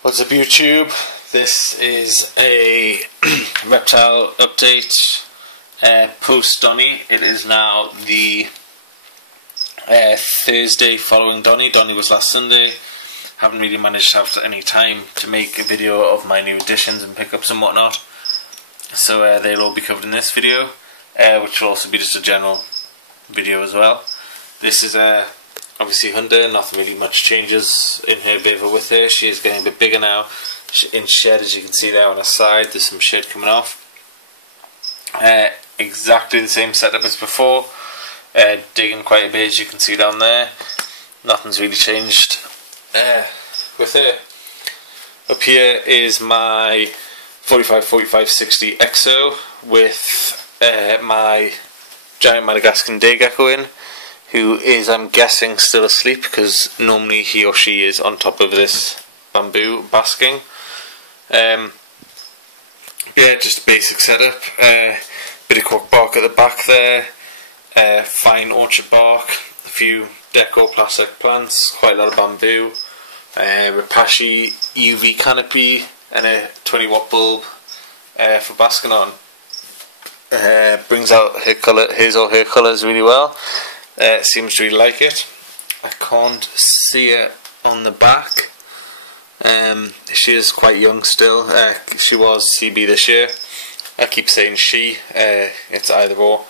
What's up YouTube? This is a Reptile update post Donny. It is now the Thursday following Donny. Donny was last Sunday. Haven't really managed to have any time to make a video of my new additions and pickups and whatnot. So they'll all be covered in this video, which will also be just a general video as well. This is obviously Hunter, nothing really much changes in her behaviour with her. She is getting a bit bigger now. In shed, as you can see there on her side, there's some shed coming off. Exactly the same setup as before. Digging quite a bit, as you can see down there. Nothing's really changed with her. Up here is my 45-60 EXO with my giant Madagascan day gecko in, who is, I'm guessing, still asleep because normally he or she is on top of this bamboo basking. Yeah, just a basic setup. Bit of cork bark at the back there, fine orchard bark, a few deco plastic plants, quite a lot of bamboo, Repashy UV canopy, and a 20-watt bulb for basking on. Brings out her colour, his or her colours really well. Seems to really like it. I can't see it on the back. She is quite young still. She was CB this year. I keep saying she. It's either or.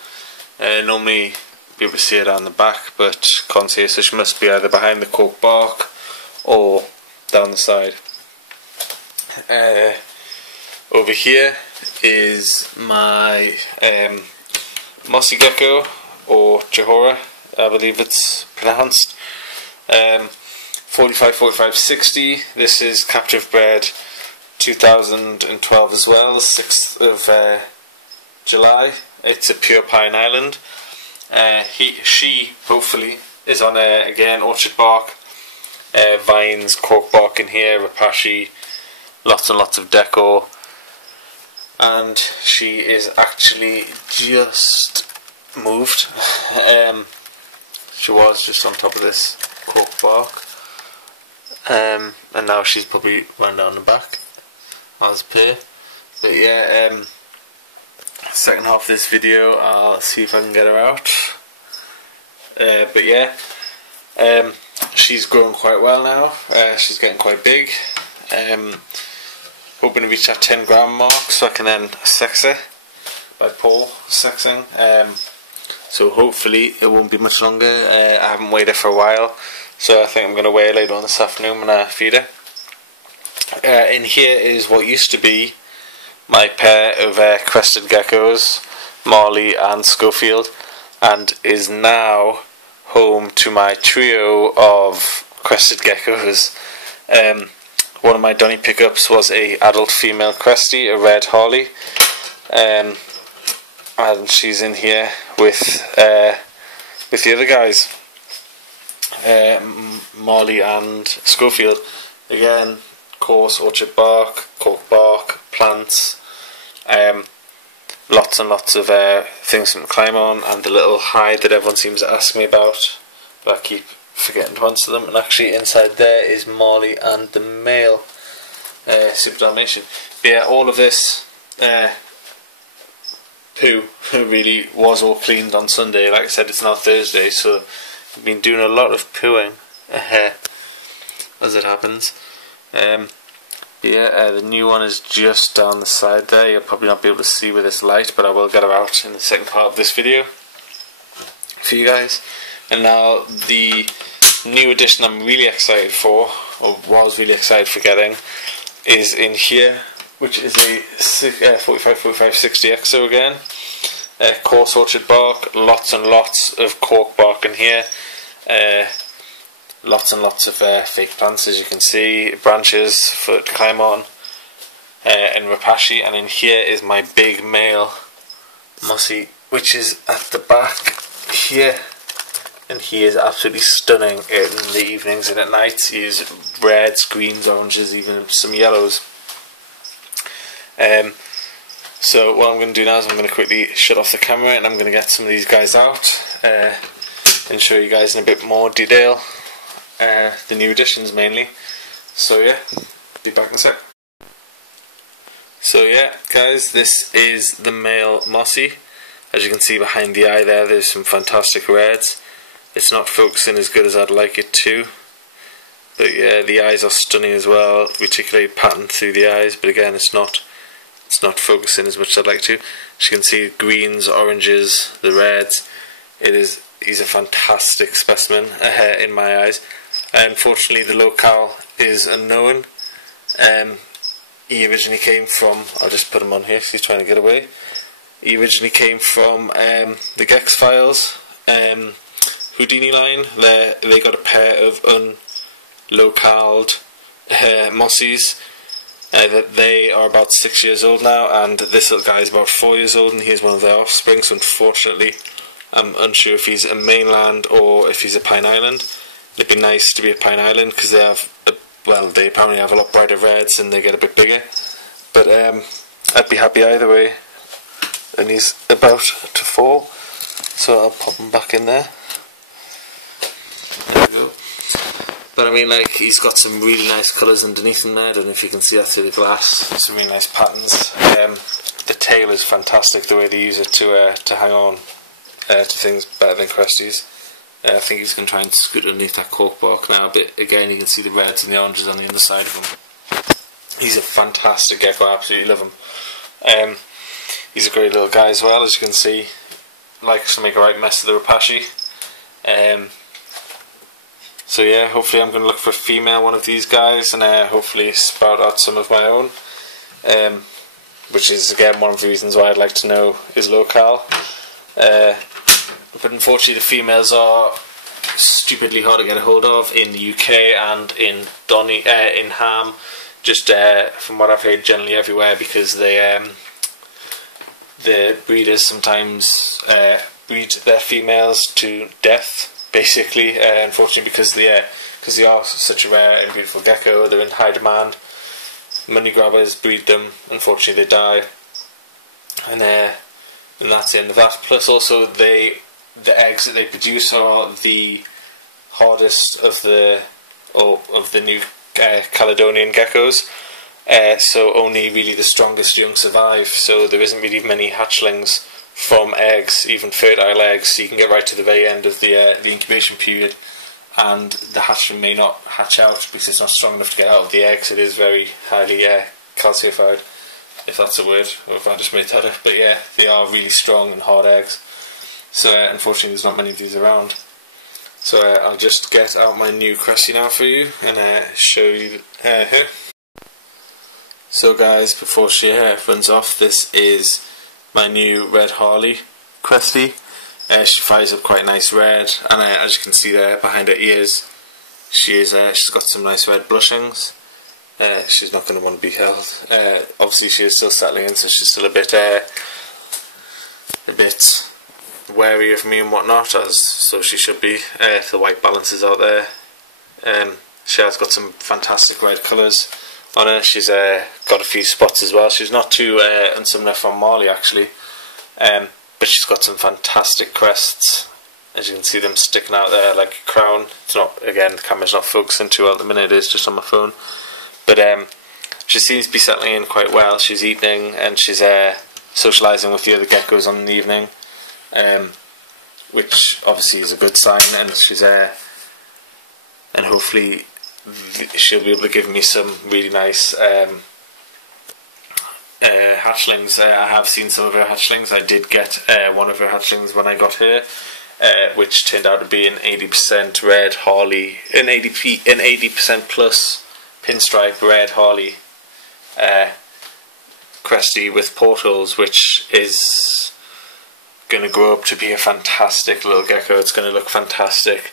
Normally be able to see it on the back, but can't see it, so she must be either behind the cork bark or down the side. Over here is my mossy gecko, or Chihora, I believe it's pronounced. 45-60. This is captive bred 2012 as well, 6th of July. It's a pure Pine Island. She hopefully is on again orchard bark, vines, cork bark in here, Repashy, lots and lots of decor. And she is actually just moved. She was just on top of this cork bark, and now she's probably run down the back as per. But yeah, second half of this video I'll see if I can get her out. But yeah, she's growing quite well now. She's getting quite big. Hoping to reach that 10 gram mark so I can then sex her by Paul sexing. So hopefully it won't be much longer. I haven't weighed her for a while, so I think I'm going to weigh her later on this afternoon when I feed her. In here is what used to be my pair of crested geckos, Marley and Schofield, and is now home to my trio of crested geckos. One of my Donny pickups was a adult female cresty, a red Harley, and she's in here with the other guys, Marley and Schofield. Again, coarse orchard bark, cork bark, plants, lots and lots of things to climb on, and the little hide that everyone seems to ask me about, but I keep forgetting to answer them. And actually inside there is Marley and the male Super Dalmatian. But yeah, all of this poo really was all cleaned on Sunday. Like I said, it's now Thursday, so I've been doing a lot of pooing as it happens. Yeah, the new one is just down the side there. You'll probably not be able to see with this light, but I will get her out in the second part of this video for you guys. And now the new addition I'm really excited for, or was really excited for getting, is in here, which is a 45-60 EXO again. Coarse orchard bark, lots and lots of cork bark in here. Lots and lots of fake plants, as you can see, branches to climb on, and Repashy. And in here is my big male mossy, which is at the back here. And he is absolutely stunning in the evenings and at night. He is reds, greens, oranges, even some yellows. So what I'm going to do now is I'm going to quickly shut off the camera and I'm going to get some of these guys out and show you guys in a bit more detail the new additions mainly. So yeah, Be back in a sec. So yeah, guys, this is the male Mossy. As you can see behind the eye there, there's some fantastic reds. It's not focusing as good as I'd like it to. But yeah, the eyes are stunning as well. Reticulated pattern through the eyes, but again, it's not focusing as much as I'd like to. As you can see, greens, oranges, the reds. He's a fantastic specimen in my eyes. Unfortunately, the locale is unknown. He originally came from, I'll just put him on here because he's trying to get away. He originally came from the Gex Files Houdini line. They got a pair of unlocaled Mossies. That they are about 6 years old now, and this little guy is about 4 years old, and he's one of their offspring. So unfortunately, I'm unsure if he's a mainland or if he's a Pine Island. It'd be nice to be a Pine Island because they have, they apparently have a lot brighter reds and they get a bit bigger. But I'd be happy either way. And he's about to fall, so I'll pop him back in there. There we go. But I mean, like, he's got some really nice colours underneath him there. I don't know if you can see that through the glass. Some really nice patterns. The tail is fantastic, the way they use it to hang on to things better than Cresties. I think he's going to try and scoot underneath that cork bark now, but again, you can see the reds and the oranges on the underside of him. He's a fantastic gecko, I absolutely love him. He's a great little guy as well, as you can see. Likes to make a right mess of the Rapashi. So yeah, hopefully I'm going to look for a female one of these guys, and hopefully sprout out some of my own. Which is again one of the reasons why I'd like to know his locale. But unfortunately the females are stupidly hard to get a hold of in the UK and in Donny, in Ham. Just from what I've heard, generally everywhere, because the breeders sometimes breed their females to death. Basically, unfortunately, because they are such a rare and beautiful gecko, they're in high demand. Money grabbers breed them. Unfortunately, they die, and that's the end of that. Plus, also the eggs that they produce are the hardest of the new Caledonian geckos. So only really the strongest young survive. So there isn't really many hatchlings from eggs, even fertile eggs. So you can get right to the very end of the incubation period, and the hatchling may not hatch out because it's not strong enough to get out of the eggs. It is very highly calcified, if that's a word, or if I just made that up. But yeah, they are really strong and hard eggs. So unfortunately, there's not many of these around. So I'll just get out my new Cressie now for you and show you her. So guys, before she runs off, this is my new Red Harley Crestie. She fires up quite nice red, and as you can see there behind her ears, she's got some nice red blushings. She's not going to want to be held. Obviously, she is still settling in, so she's still a bit wary of me and whatnot, so she should be. The white balance is out there. She has got some fantastic red colours on her. She's got a few spots as well. She's not too unsimilar from Marley actually, but she's got some fantastic crests. As you can see them sticking out there like a crown. It's not, again, the camera's not focusing too well at the minute, it is just on my phone. But she seems to be settling in quite well. She's eating and she's socialising with the other geckos on the evening, which obviously is a good sign. And she's and hopefully she'll be able to give me some really nice hatchlings. I have seen some of her hatchlings. I did get one of her hatchlings when I got her, which turned out to be an 80% red Harley, an 80% plus pinstripe red Harley Crestie with portals, which is going to grow up to be a fantastic little gecko. It's going to look fantastic.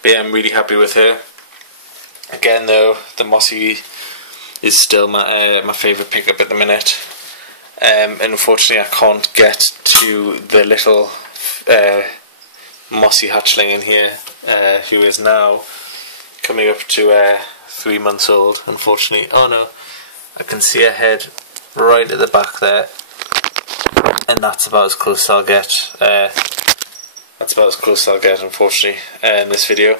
But yeah, I'm really happy with her. Again though, the Mossy is still my favourite pickup at the minute. And unfortunately I can't get to the little Mossy hatchling in here, who is now coming up to 3 months old, unfortunately. Oh no, I can see her head right at the back there, and that's about as close as I'll get. Unfortunately, in this video.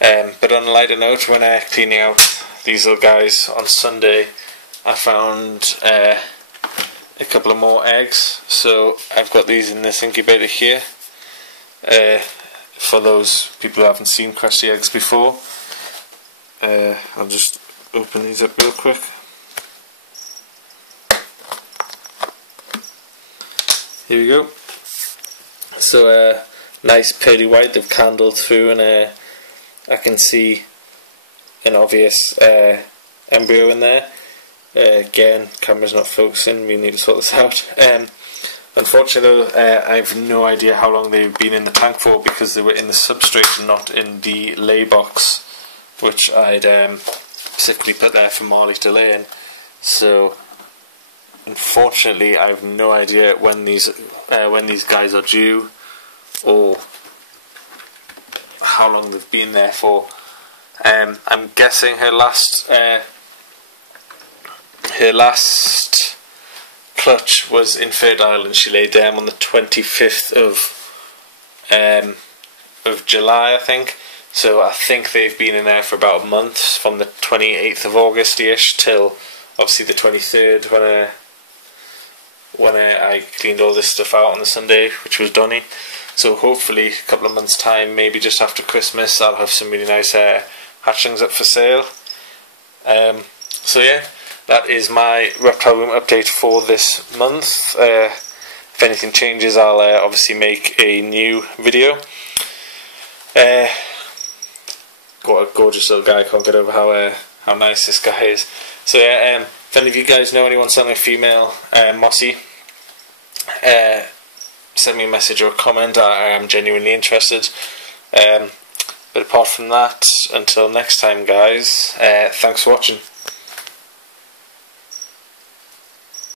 But on a lighter note, when cleaning out these little guys on Sunday, I found a couple of more eggs. So I've got these in this incubator here. For those people who haven't seen crusty eggs before, I'll just open these up real quick. Here we go. So nice pearly white, they've candled through, and I can see an obvious embryo in there. Again, camera's not focusing, we need to sort this out. Unfortunately, I have no idea how long they've been in the tank for, because they were in the substrate and not in the lay box, which I'd specifically put there for Marley to lay in. So unfortunately, I have no idea when these guys are due, or how long they've been there for. I'm guessing her last clutch was infertile, and she laid them on the 25th of July, I think. So I think they've been in there for about a month, from the 28th of August-ish till obviously the 23rd, when I cleaned all this stuff out on the Sunday, which was Donny. So hopefully a couple of months time, maybe just after Christmas, I'll have some really nice hatchlings up for sale. So yeah, that is my reptile room update for this month. If anything changes, I'll obviously make a new video. What a gorgeous little guy, can't get over how nice this guy is. So yeah, if any of you guys know anyone selling a female Mossy, send me a message or a comment. I am genuinely interested. But apart from that, until next time guys, thanks for watching.